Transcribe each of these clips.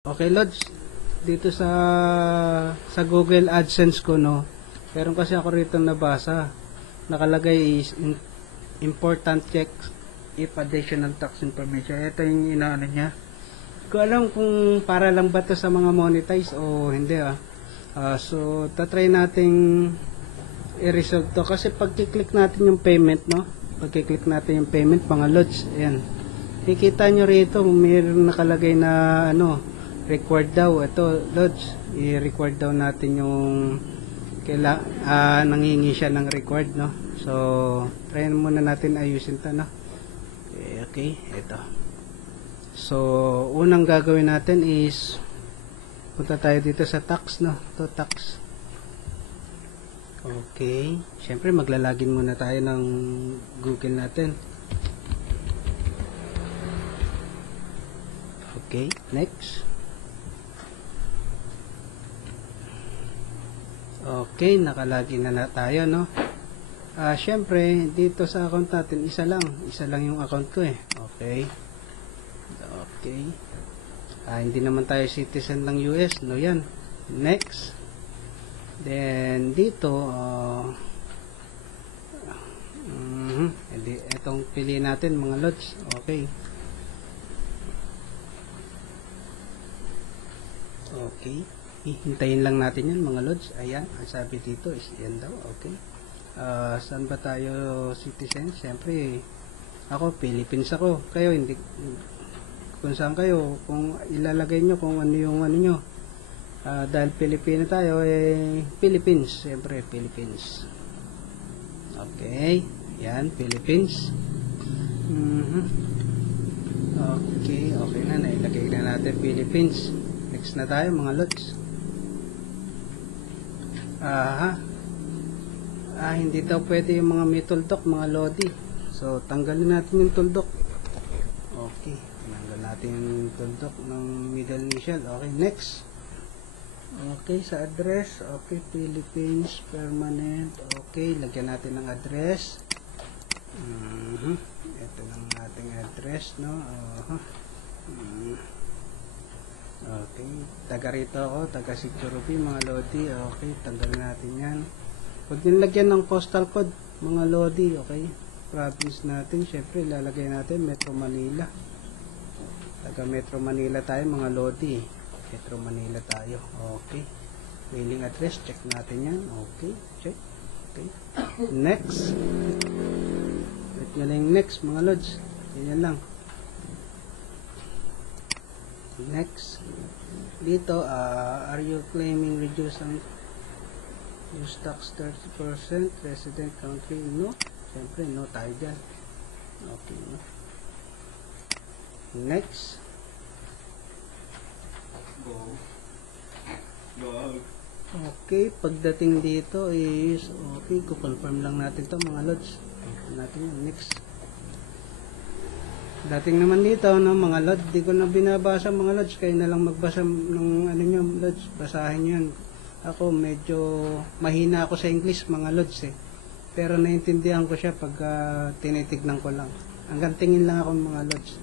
Okay, Lods, dito sa Google AdSense ko, no, meron kasi ako rito nabasa. Nakalagay is important checks if additional tax information. Ito yung inaano niya. Ko alam kung para lang ba to sa mga monetize o hindi so tatry nating i-resolve to kasi pag-click natin yung payment, no, pag-click natin yung payment, mga Lods, ayan, nakikita nyo rito mayroon nakalagay na required daw. Ito, Lods, i-required daw natin yung nanghingi siya ng required, no. So try muna natin ayusin to, no. Okay, ito. So unang gagawin natin is punta tayo dito sa tax, no. To tax. Okay, syempre maglalagin muna tayo ng Google natin. Okay, next. Okay, nakalagin na tayo, no. Syempre dito sa account natin isa lang yung account ko eh. Okay. Okay. Hindi naman tayo citizen ng US, no, yan. Next. Then dito itong pili natin, mga Lods. Okay. Okay. Hintayin lang natin yan, mga Lods. Ayan, ang sabi dito is yan daw. Okay. Saan ba tayo citizen? Siyempre ako Philippines ako. Kayo hindi, kung saan kayo, kung ilalagay nyo kung ano yung ano nyo. Dahil Pilipino tayo, Philippines. Siyempre Philippines. Okay. Yan, Philippines. Okay, okay na, nailagay na natin Philippines. Next na tayo, mga Lods. Hindi daw pwede yung mga may tuldok, mga Lodi. So tanggalin natin yung tuldok. Okay, tanggal natin yung tuldok ng middle initial. Okay, next. Okay, sa address. Okay, Philippines permanent. Okay, lagyan natin ng address. Ito lang nating address, no. Okay, taga rito ako, taga Security, mga Lodi. Okay, tanggalin natin yan. Huwag nyo lagyan ng postal code, mga Lodi. Okay, province natin, syempre ilalagay natin Metro Manila. Taga Metro Manila tayo, mga Lodi. Metro Manila tayo. Okay, mailing address, check natin yan. Okay, check. Okay, next. Click nyo lang next, mga Lods. Ganyan lang. Next. Dito, are you claiming reduce tax 30%, resident country? No. Siyempre, no tayo dyan. Okay, no. Next. Okay, pagdating dito is, okay, kukonfirm lang natin to, mga Lods. Natin yung next. Dating naman dito, no, mga Lods, di ko na binabasa, mga Lods, kayo na lang magbasa ng ano nyo, Lods, basahin nyo yan. Ako medyo mahina ako sa English, mga Lods, pero naintindihan ko siya pag tinitignan ko lang. Hanggang tingin lang ako, mga Lods.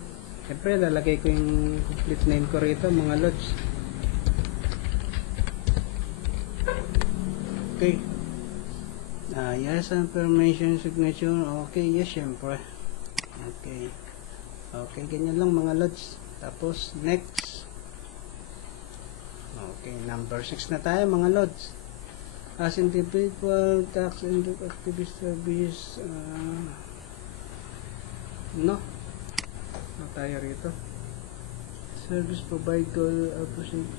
Siyempre lalagay ko yung complete name ko rito, mga Lods. Okay. Yes, information signature. Okay, yes, siyempre. Okay. Okay, ganyan lang, mga Lods. Tapos, next. Okay, number 6 na tayo, mga Lods. As individual, tax and activist service. No tayo rito. Service provider, opposite.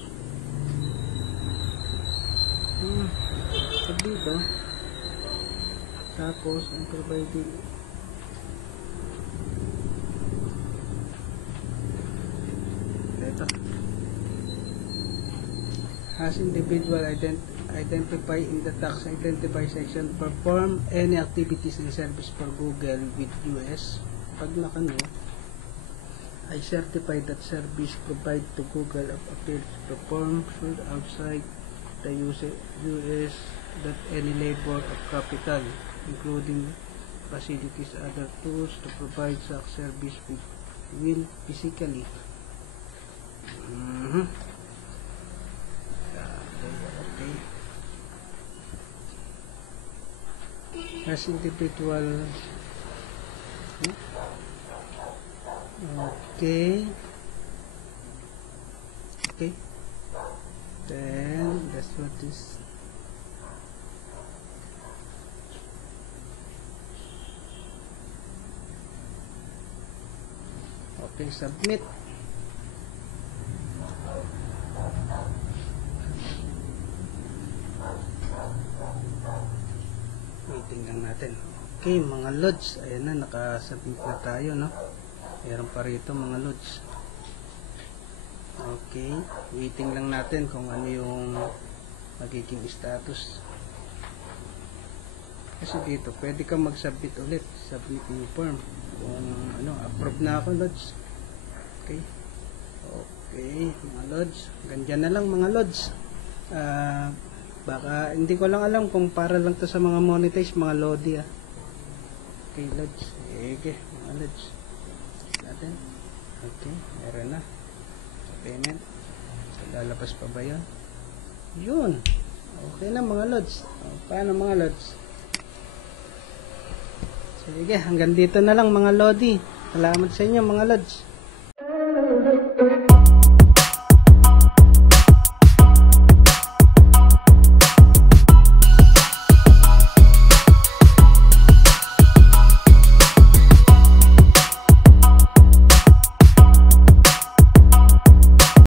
Dito. Tapos, ang providing. As individual identify in the tax identify section, perform any activities and service for Google with US. Pag nakano, I certify that service provide to Google appears perform should outside the US that any labor of capital, including facilities, other tools to provide such service will physically Okay. As individual. Okay. Okay. Then that's what is. Okay, submit. Waiting lang natin. Okay, mga lods. Ayan na, nakasubmit na tayo, no? Meron pa rito mga lods. Okay, waiting lang natin kung ano yung magiging status. Kasi dito, pwede ka mag-submit ulit. Submit new form. Kung ano, approve na ako, lods. Okay. Okay, mga lods. Ganyan na lang, mga lods. Baka, hindi ko lang alam kung para lang to sa mga monetize, mga lodi, Okay, lods. Okay, mga lods. Natin. Okay, meron na. Payment. Lalabas pa ba yun? Yun. Okay na, mga lods. Paano, mga lods? Sige, hanggang dito na lang, mga lodi. Salamat sa inyo, mga lods.